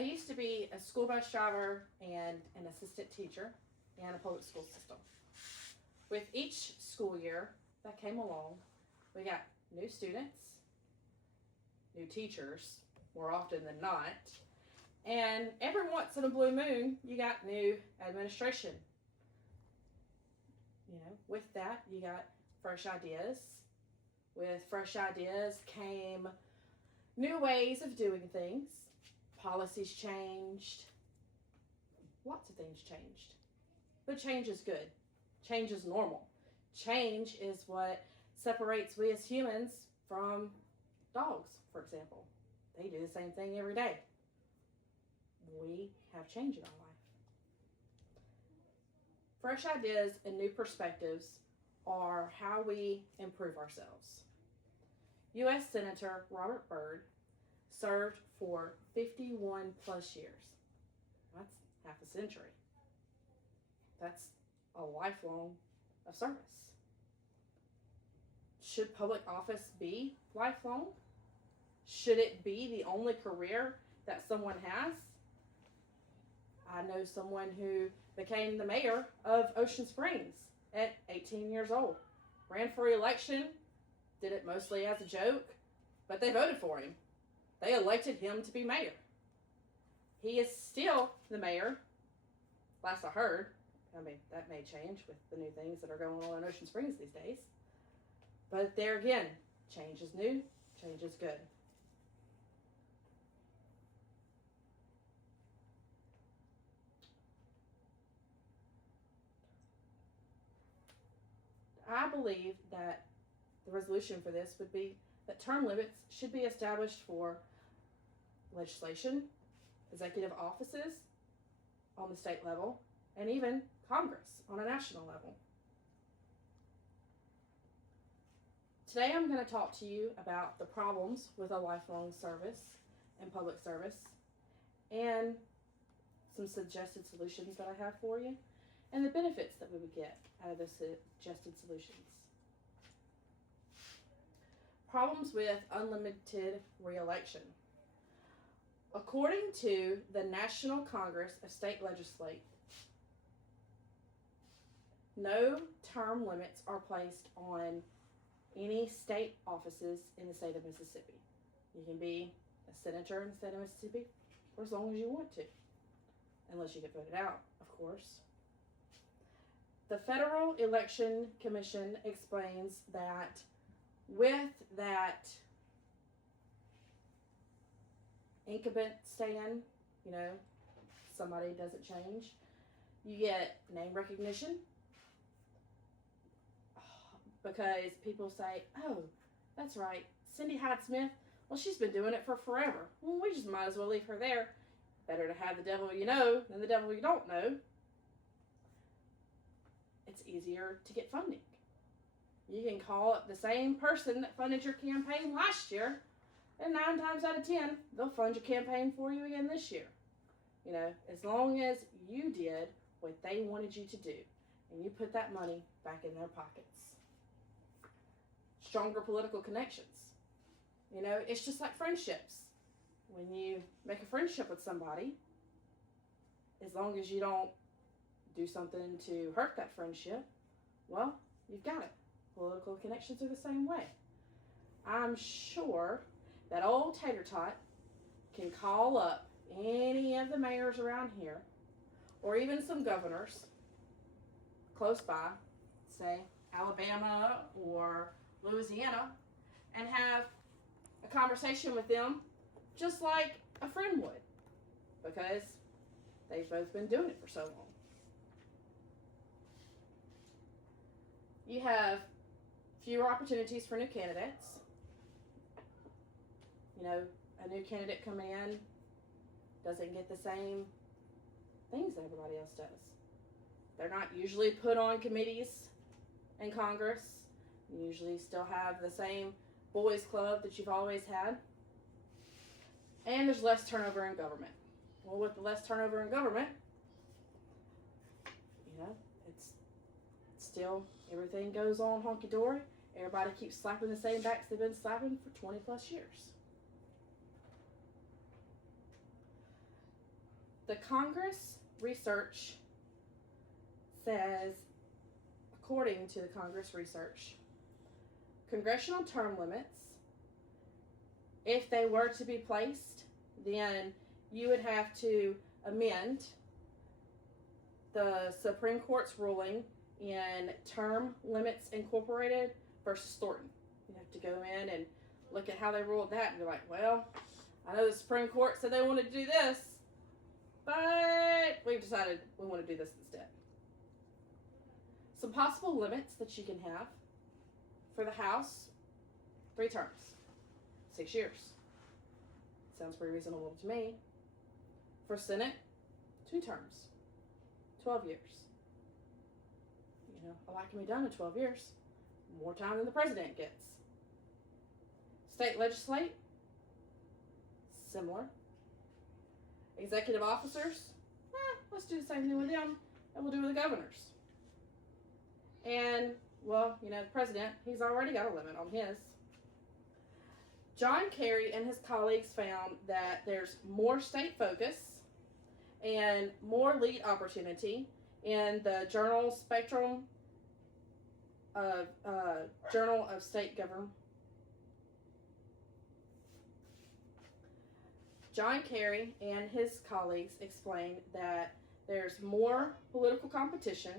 I used to be a school bus driver and an assistant teacher in a public school system. With each school year that came along, we got new students, new teachers, more often than not, and every once in a blue moon, you got new administration. With that, you got fresh ideas. With fresh ideas came new ways of doing things. Policies changed. Lots of things changed. But change is good. Change is normal. Change is what separates we as humans from dogs, for example. They do the same thing every day. We have change in our life. Fresh ideas and new perspectives are how we improve ourselves. U.S. Senator Robert Byrd served for 51 plus years. That's half a century. That's a lifelong of service. Should public office be lifelong? Should it be the only career that someone has? I know someone who became the mayor of Ocean Springs at 18 years old. Ran for election, did it mostly as a joke, but they voted for him. They elected him to be mayor. He is still the mayor, last I heard. I mean, that may change with the new things that are going on in Ocean Springs these days. But there again, change is new, change is good. I believe that the resolution for this would be that term limits should be established for legislation, executive offices on the state level, and even Congress on a national level. Today I'm going to talk to you about the problems with a lifelong service and public service, and some suggested solutions that I have for you, and the benefits that we would get out of the suggested solutions. Problems with unlimited re-election. According to the National Congress of State Legislators, no term limits are placed on any state offices in the state of Mississippi. You can be a senator in the state of Mississippi for as long as you want to, unless you get voted out, of course. The Federal Election Commission explains that with that incumbent staying, somebody doesn't change, you get name recognition, because people say, oh, that's right, Cindy Hyde-Smith, well, she's been doing it for forever. Well, we just might as well leave her there. Better to have the devil you know than the devil you don't know. It's easier to get funding. You can call up the same person that funded your campaign last year, and 9 times out of 10, they'll fund your campaign for you again this year. As long as you did what they wanted you to do, and you put that money back in their pockets. Stronger political connections. It's just like friendships. When you make a friendship with somebody, as long as you don't do something to hurt that friendship, well, you've got it. Political connections are the same way. I'm sure that old Tater Tot can call up any of the mayors around here, or even some governors close by, say Alabama or Louisiana, and have a conversation with them just like a friend would, because they've both been doing it for so long. You have fewer opportunities for new candidates. A new candidate coming in doesn't get the same things that everybody else does. They're not usually put on committees in Congress. You usually still have the same boys club that you've always had. And there's less turnover in government. Well, with the less turnover in government, it's still, everything goes on honky-dory. Everybody keeps slapping the same backs they've been slapping for 20 plus years. The Congress research says, according to the Congress research, congressional term limits, if they were to be placed, then you would have to amend the Supreme Court's ruling in Term Limits Incorporated versus Thornton. You have to go in and look at how they ruled that and be like, well, I know the Supreme Court said they wanted to do this, but we've decided we want to do this instead. Some possible limits that you can have for the House: 3 terms, 6 years. Sounds pretty reasonable to me. For Senate, 2 terms, 12 years. You know, a lot can be done in 12 years. More time than the president gets. State legislate, similar. Executive officers, let's do the same thing with them that we'll do with the governors. And, well, you know, the president, he's already got a limit on his. John Kerry and his colleagues found that there's more state focus and more lead opportunity in the Journal Spectrum of Journal of State Government. John Kerry and his colleagues explained that there's more political competition,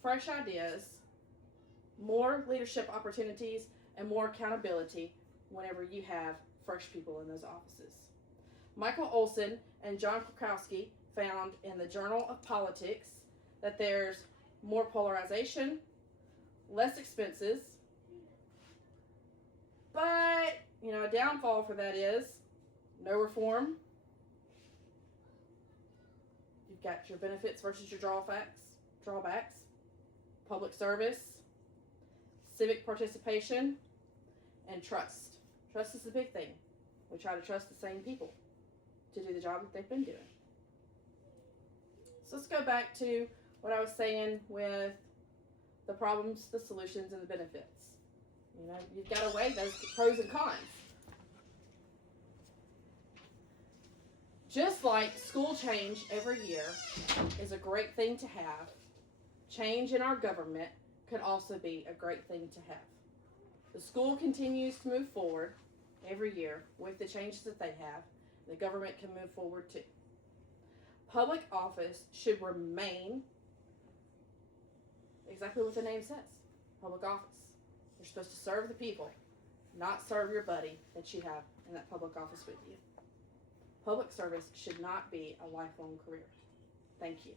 fresh ideas, more leadership opportunities, and more accountability whenever you have fresh people in those offices. Michael Olson and John Krakowski found in the Journal of Politics that there's more polarization, less expenses, but, you know, a downfall for that is no reform. You've got your benefits versus your drawbacks, public service, civic participation, and trust. Trust is the big thing. We try to trust the same people to do the job that they've been doing. So let's go back to what I was saying with the problems, the solutions, and the benefits. You know, you've got to weigh those pros and cons. Just like school change every year is a great thing to have, change in our government could also be a great thing to have. The school continues to move forward every year with the changes that they have. The government can move forward too. Public office should remain exactly what the name says, public office. You're supposed to serve the people, not serve your buddy that you have in that public office with you. Public service should not be a lifelong career. Thank you.